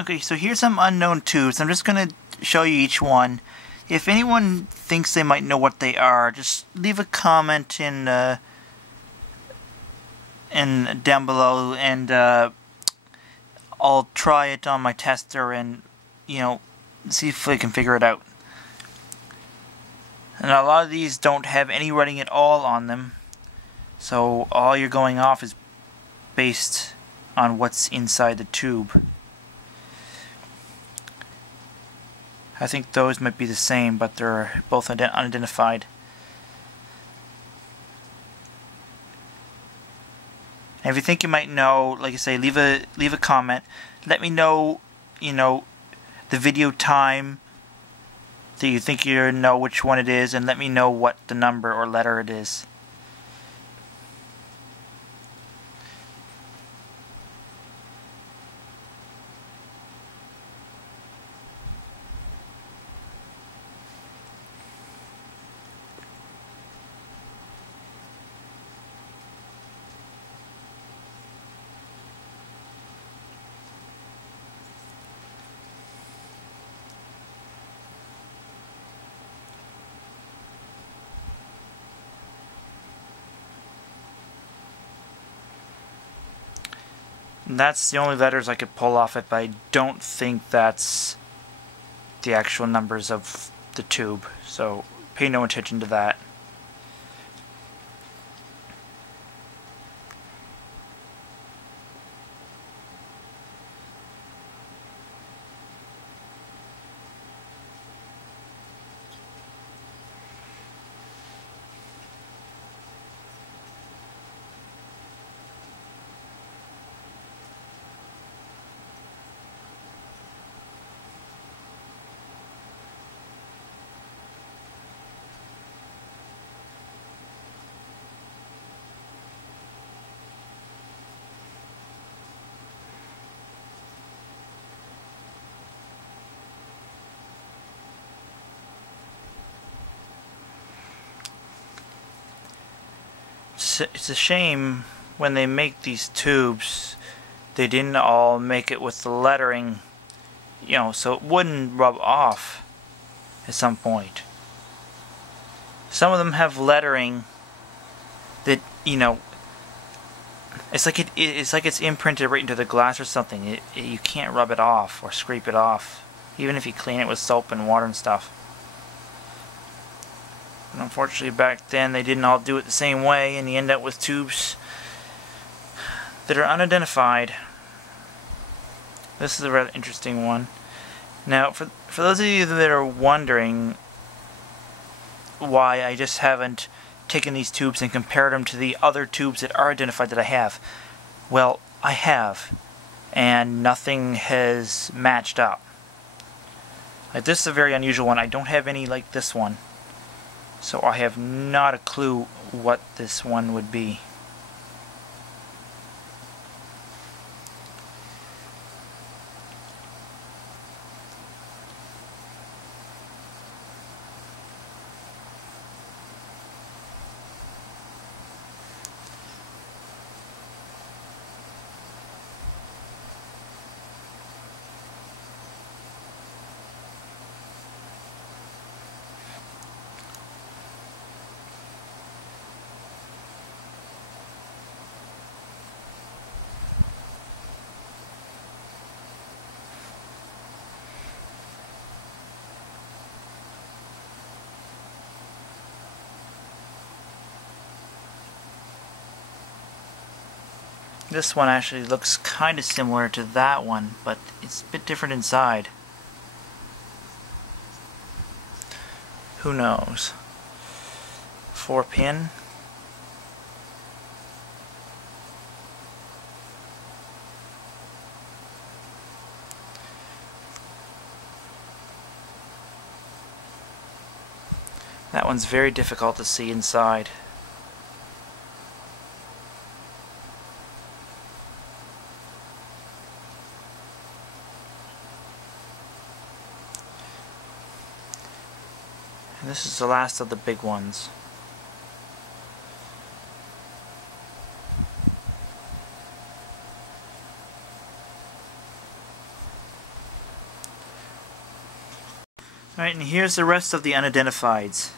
Okay, so here's some unknown tubes. I'm just going to show you each one. If anyone thinks they might know what they are, just leave a comment in down below, and I'll try it on my tester and, you know, see if I can figure it out. And a lot of these don't have any writing at all on them, so all you're going off is based on what's inside the tube. I think those might be the same, but they're both unidentified. And if you think you might know, like I say, leave a comment. Let me know, you know, the video time that you think you know which one it is, and let me know what the number or letter it is. And that's the only letters I could pull off it, but I don't think that's the actual numbers of the tube, so pay no attention to that. It's a shame when they make these tubes, they didn't all make it with the lettering, you know, so it wouldn't rub off at some point. Some of them have lettering that, you know, it's like it's imprinted right into the glass or something. You can't rub it off or scrape it off, even if you clean it with soap and water and stuff. And unfortunately, back then they didn't all do it the same way, and you end up with tubes that are unidentified. This is a rather interesting one. Now, for those of you that are wondering why I just haven't taken these tubes and compared them to the other tubes that are identified that I have, well, I have, and nothing has matched up. Like, this is a very unusual one. I don't have any like this one. So I have not a clue what this one would be. This one actually looks kind of similar to that one, but it's a bit different inside. Who knows? 4-pin. That one's very difficult to see inside. And this is the last of the big ones. Alright, and here's the rest of the unidentifieds.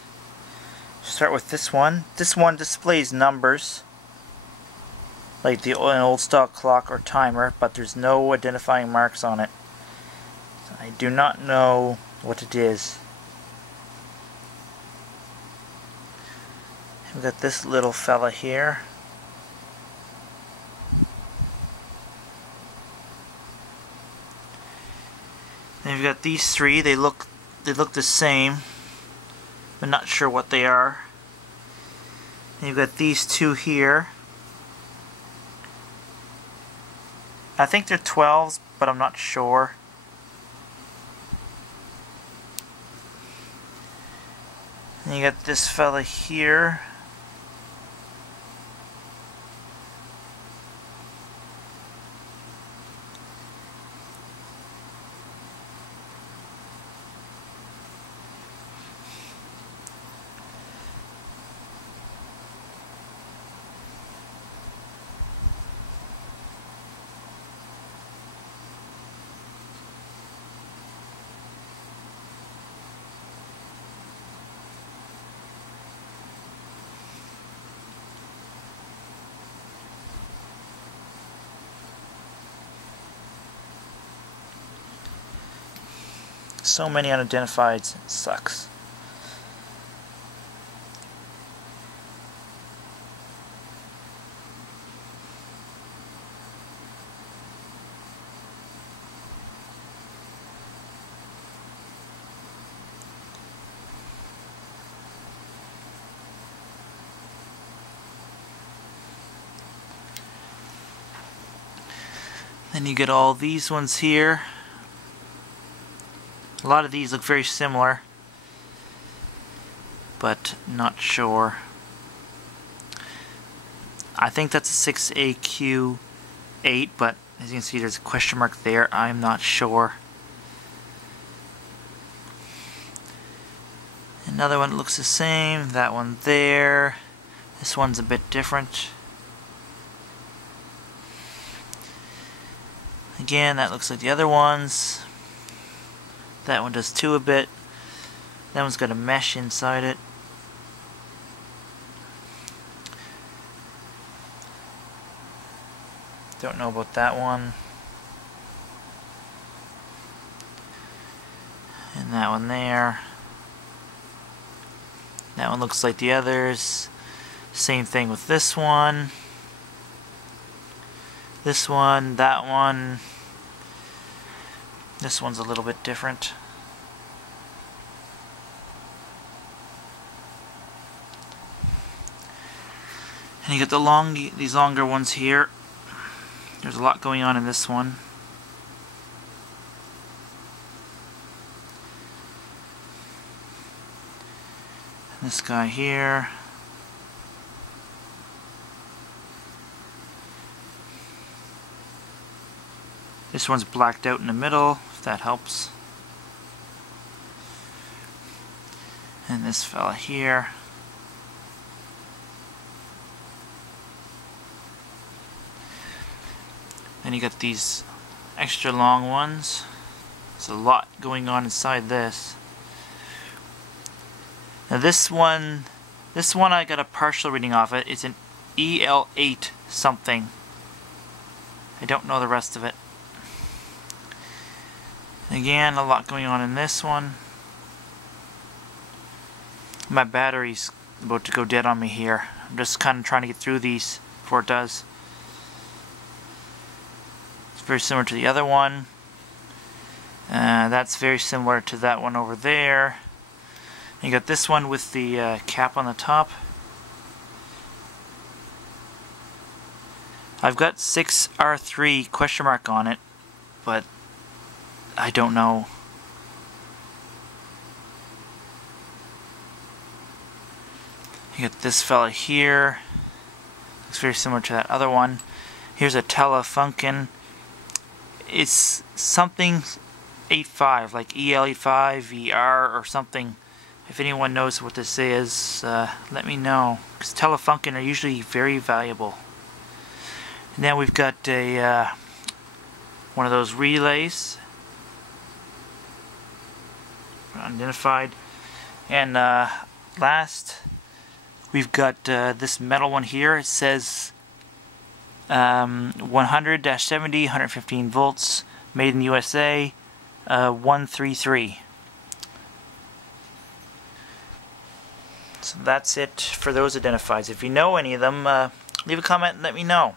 Start with this one. This one displays numbers, like an old stock clock or timer, but there's no identifying marks on it. I do not know what it is. We've got this little fella here. Then you've got these three. They look the same, but not sure what they are. And you've got these two here. I think they're 12s, but I'm not sure. And you got this fella here. So many unidentifieds, it sucks. Then you get all these ones here. A lot of these look very similar, but not sure. I think that's a 6AQ8, but as you can see there's a question mark there. I'm not sure. Another one looks the same. That one there. This one's a bit different. Again, that looks like the other ones. That one does too a bit. That one's got a mesh inside it. Don't know about that one. And that one there. That one looks like the others. Same thing with this one. This one, that one. This one's a little bit different. And you get these longer ones here. There's a lot going on in this one. This guy here. This one's blacked out in the middle, if that helps. And this fella here. Then you got these extra long ones. There's a lot going on inside this. Now this one I got a partial reading off it. It's an EL8 something. I don't know the rest of it. Again, a lot going on in this one. My battery's about to go dead on me here. I'm just kind of trying to get through these before it does. It's very similar to the other one. That's very similar to that one over there. You got this one with the cap on the top. I've got 6R3 question mark on it, but I don't know. You got this fella here. Looks very similar to that other one. Here's a Telefunken. It's something 85, like EL85, ER, or something. If anyone knows what this is, let me know. Because Telefunken are usually very valuable. And then we've got a one of those relays. Put it unidentified. And last, we've got this metal one here. It says 100-70, 115 volts, made in the USA, 133. So that's it for those identifieds. If you know any of them, leave a comment and let me know.